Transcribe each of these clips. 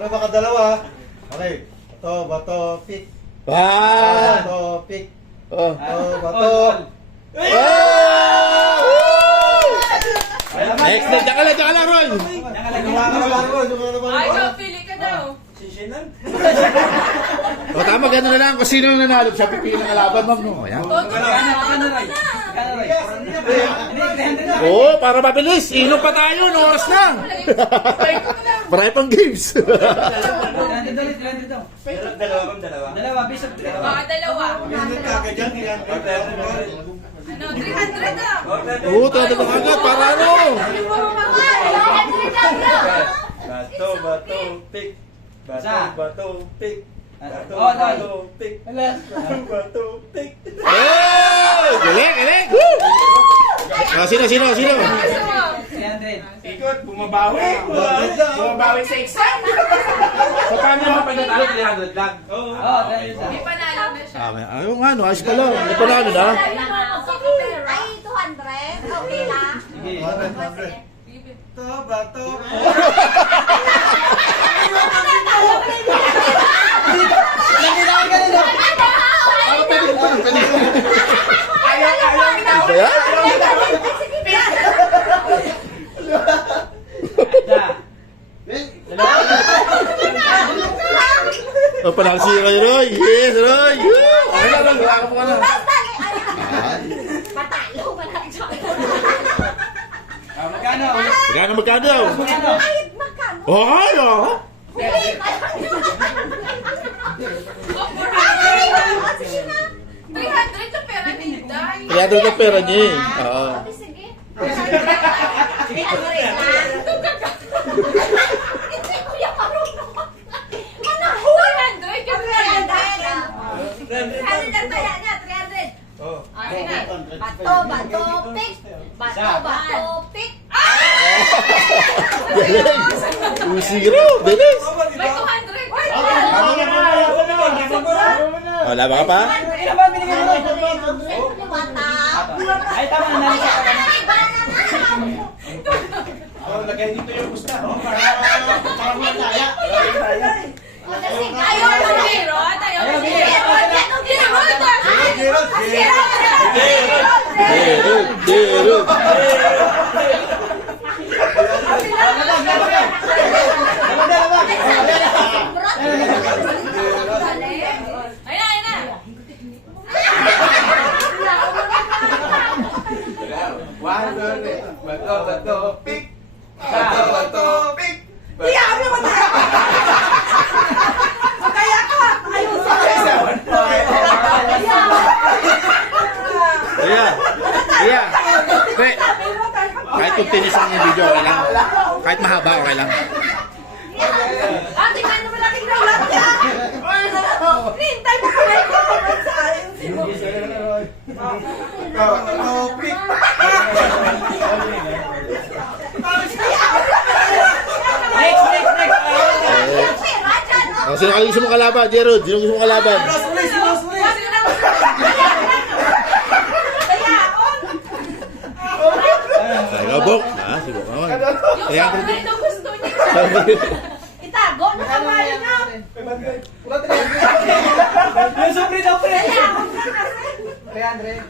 Para makadalawa. Okay. Bato, pick. Ah! Bato, pick. Oh. Bato. Next, diyan ka lang, Roy. Ay, daw, pili ka daw. O tama, gano'n na lang. Kung sino ang nanalo, siya pipili ng kalaban, ma'am. No? Ayan. Oo, para mabilis. Inom pa tayo, no oras lang. Marami pang games. Dalawa, bishop. Baka dalawa. Ano, 300 daw. Oo, tayo agad. Para ano? Bato, pick. Bato, pick. Bato, pick. Bato, pick. Hey! Galing! Ah, sino? Gusto mo? 300. Ikot, bumabawi sa exam. So, paano naman pag natalo, 300 lang? Oo, 300. May panalo na siya. Ayaw nga, no? Ayos ka lang. May panalo na. Ay, 200? Okay lang. Sige. Bato. Ba yan? Oh, panalo siya kayo, Roy. Yes, Roy. Okay na, Roy. Wala ka pa na. Patalo ba na dyan? Magkano? Magkano daw? Magkano? Kahit magkano? Ay, oh. Huli! Ay, sige na. 300 yung pera ni Day. 300 na pera niya eh. Oo. Sige. Sige, Hindi ko yung marunong. Ano? 200 yung pera ni Day. 300 lang taya niya, 300. Ay, na. Bato, pick. Bato, pick. Galing. Usigro. Bilis. May 200. Wala ba ka pa? Ilan ba binigyan mo? Mata. Ay, tama na namin sa kanan. Lagay dito yung gusta, no? Para mataya. Ayaw mo biro. Ayaw mo biro. Derot. Ayun na. Bato, pick. Bato, pick. Iya. Pre, kahit continuous lang yung video, okay lang. Kahit mahaba, okay lang. Ate, kaya naman natin na lang yan. Hintay mo ko yung comment sa akin. Bato, pick. Next. Oh, sino kayo gusto mong kalaban? Gerald, sino gusto mong kalaban? Bok. Si Bok naman. Yung sobrang ito gusto niya. Itago na kamay na. Yung sobre daw, pre. 300. Kayaon kayo.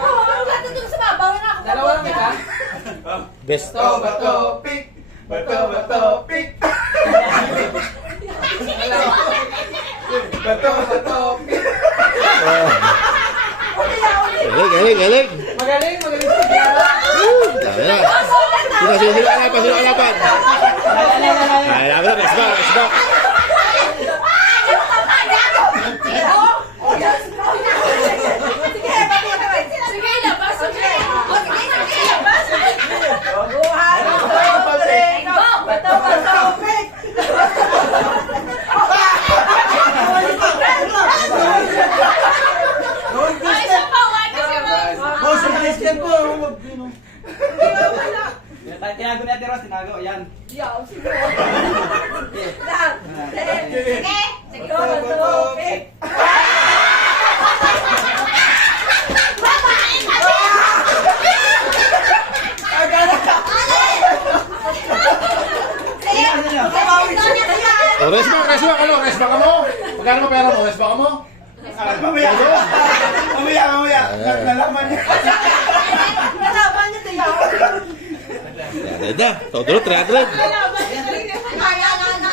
Ang ganda dun sa babaw na ako. Dalawa lang kita. Best. Bato, pick. Bato, pick. Bato, pick. Galing. Magaling. Dami na. Sino kalaban? Ay, let's go. Sige, labas. Sige. Labas. Ay, siya pa. Wala siya pa. Christian po. Tinago ni Ate Ross, tinago. Yan. Yaw, siguro. O, rest back ka mo. Magkano mo pera mo? Rest back ka mo? Mamaya. Mamaya. Nalaman niya. Nalaman niya tayo. Dada, todo 300. Kaya na.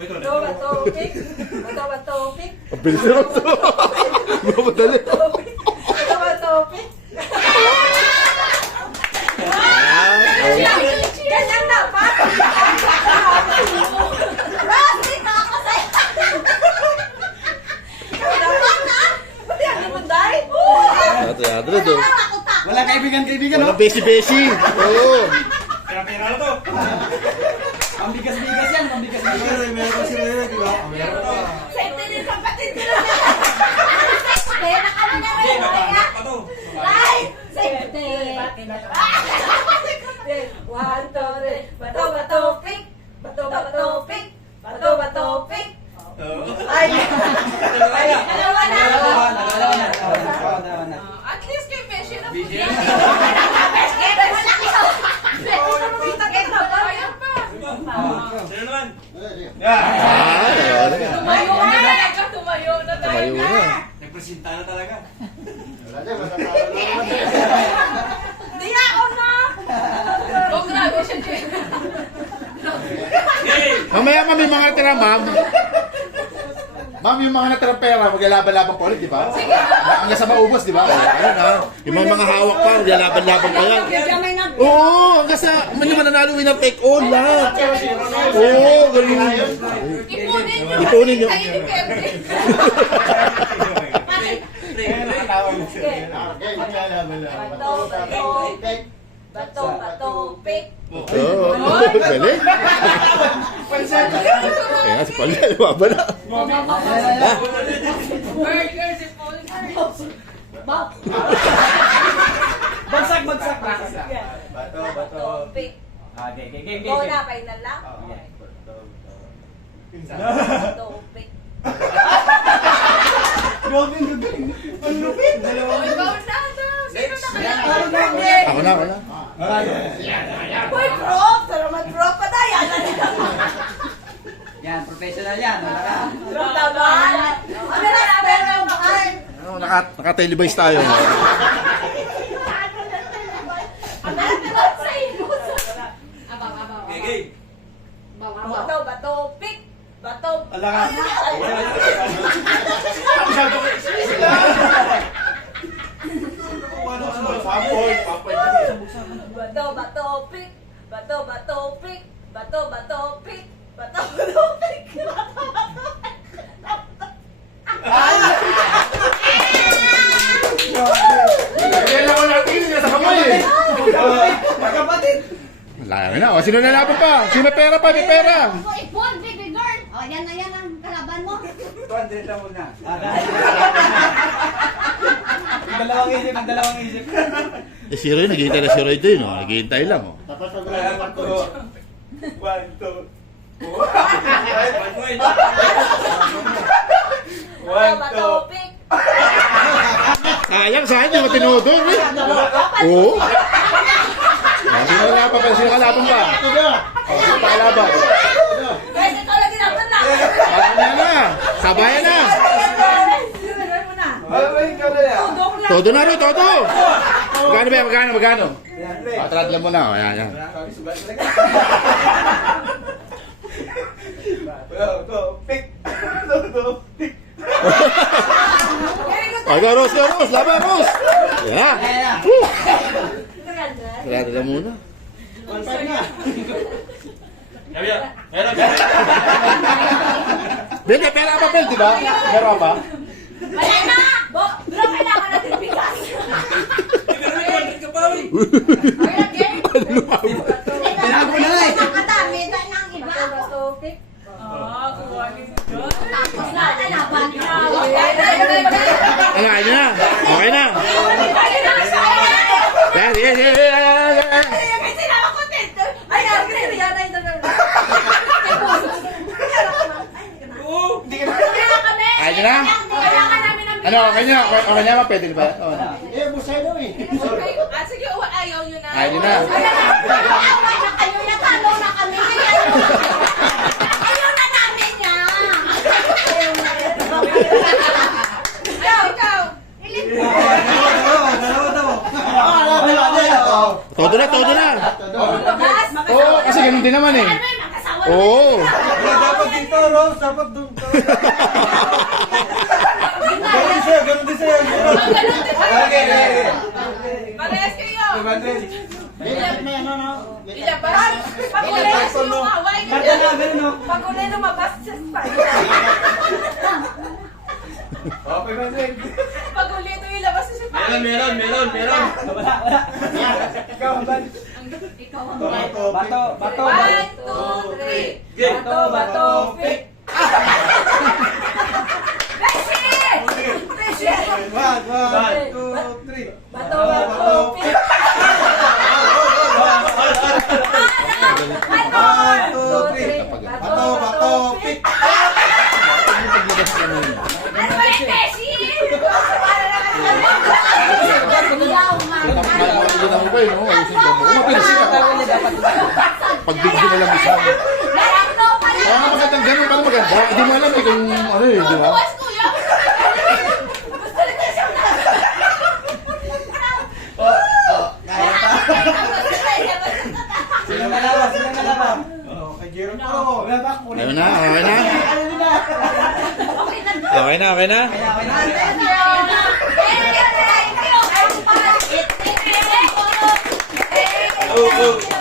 Bato-bato-pik. Bato-bato-pik. Ang bilis naman ito. Mamadali. Bato-bato-pik. Ganyan dapat. Rosy, nakakasaya. Ba't yan, imunday? 300 oh. Wala kaibigan-kaibigan, no? Walang besi-besi. Oo. Pera-pera na to. Pambigas-bigas yan, pambigas-bigas. Meron si Rene, di ba? Meron pa. Safety din kapatid ko lang. Kaya na kami na rin. Pa to. Ay! Safety! 1, 2, 3. Bato-bato-pik. Bato-bato-pik. Bato-bato-pik. Ay! Dalawa na! At least kay Beshi na po yan. Ayan pa. Sino naman? Tumayo na. Tumayo na tayo. Tumayo na. Nagpresenta na talaga. Wala dyan, matatalo na naman. Hindi ako na! Oh, grabe siya, Jen. Mamaya may mga natira, ma'am. Ma'am, yung mga natirang pera, maglalaban-laban pa ulit, di ba? Hanggang sa maubos, di ba? Ayun ha. Yung mga hawak pa, maglalaban-laban pa yan. Oo, hanggang sa, hindi mananalo ng take all lahat. Oo, ganun. Ipunin nyo. Ipunin nyo. Kayo ni Kevin. Okay, maglalaban-laban. Bato-bato-pik. Bato-bato-pik. Oo, galing. Kaya si Paul, lumaba na. Burger si Paul. Bagsak. Bato-bato-pik. Game. Go na, final lang? Okay. Bato-pik. Oh, ikaw na. Sino na kaya? Ako na. Uy, prof! Salamat, prof! Patayan na nila. Yan, professional yan. Prof naman. Ano na natin ang bakal? Naka-televise tayo. Ang natin sa inus. Abang. Game. Bato-bato-pik. Bato... Alangan. Bato-bato-pik. Bato-bato-pik. Bato-bato-pik. Bato-bato-pik. Kailan ko natin sa kamay eh. Magkapatid. Layo na. O, sino nalaban pa? Sino pera pa? May pera. Ipon, baby girl! O, yan na yan ang kalaban mo. 200 lang muna. Ang dalawang isip. Eh, si Roy, naghihintay na si Roy doon. Naghihintay lang. Oh. Tapos maglalaban ko. 1, 2. Bato-bato-pik. Sayang, hindi mo tinudor eh. Oo. Sino kalaban pa? Sino kalaban pa? Sino pa kalaban? Guys, ikaw lang ginapan na. Sabayan na. Sabayan na. Todo na rin, todo. Magkano ba? Magkano? Patrat lang muna. O, yan. Go, Ros. Laban, Ros. Yan. Patrat lang muna. Bende, pera pa, Pel, di ba? Pera pa? Wala na! Bro, kailangan natin bigas. Tinago na eh. Nakadami tayo ng iba. Bato-bato-pik. Kuha ni Tapos na, nalaban niya. Ano, na? Okay na. Yan. May sinama ko dito. Ay, agree. Yan na ito. Ayun na? Kailangan namin ng Ano, okay na? Okay na ba? Pwede ba? Oh. Eh, busay daw eh. Sige, ayaw nyo na. Ayun na. Away na kayo, natalo na kami. todo na. Labas. Oo, kasi ganun din naman eh. Ano yun, mag-asawa na Oo. Wala, dapat dito, Rose. Dapat doon. Ganun din sa'yo, ganun din sa'yo. Ganun din. Okay. Parehas kayo. Ilabas. Ilabas. Pag-uli na sumaway. Marta na, ganun no? Pag-uli lumabas sa spine. Okay, Manuel. Pag-uli ito ilabas sa spine. Meron. Wala. Ikaw, Ban. Ikaw ang Bato. 1, 2, 3. Bato, pick. Beshi! One, two, three. Bato, pick. One, two, three. Bato, pick. Paglabas ka nun. Ano ba yung Beshi? Makikita mo ba yun? Umapila siya. Pagbigyan na lang isa. Kaya nga magandang ganun, parang maganda. Hindi mo alam eh kung ano eh, di ba? Bukas kuya. Gusto rin siya na. Kaya pa. Sino nalabas? Kay Jerome Paro. Wala ba? Kunin. Ayun na, okay na. Okay na. Thank you.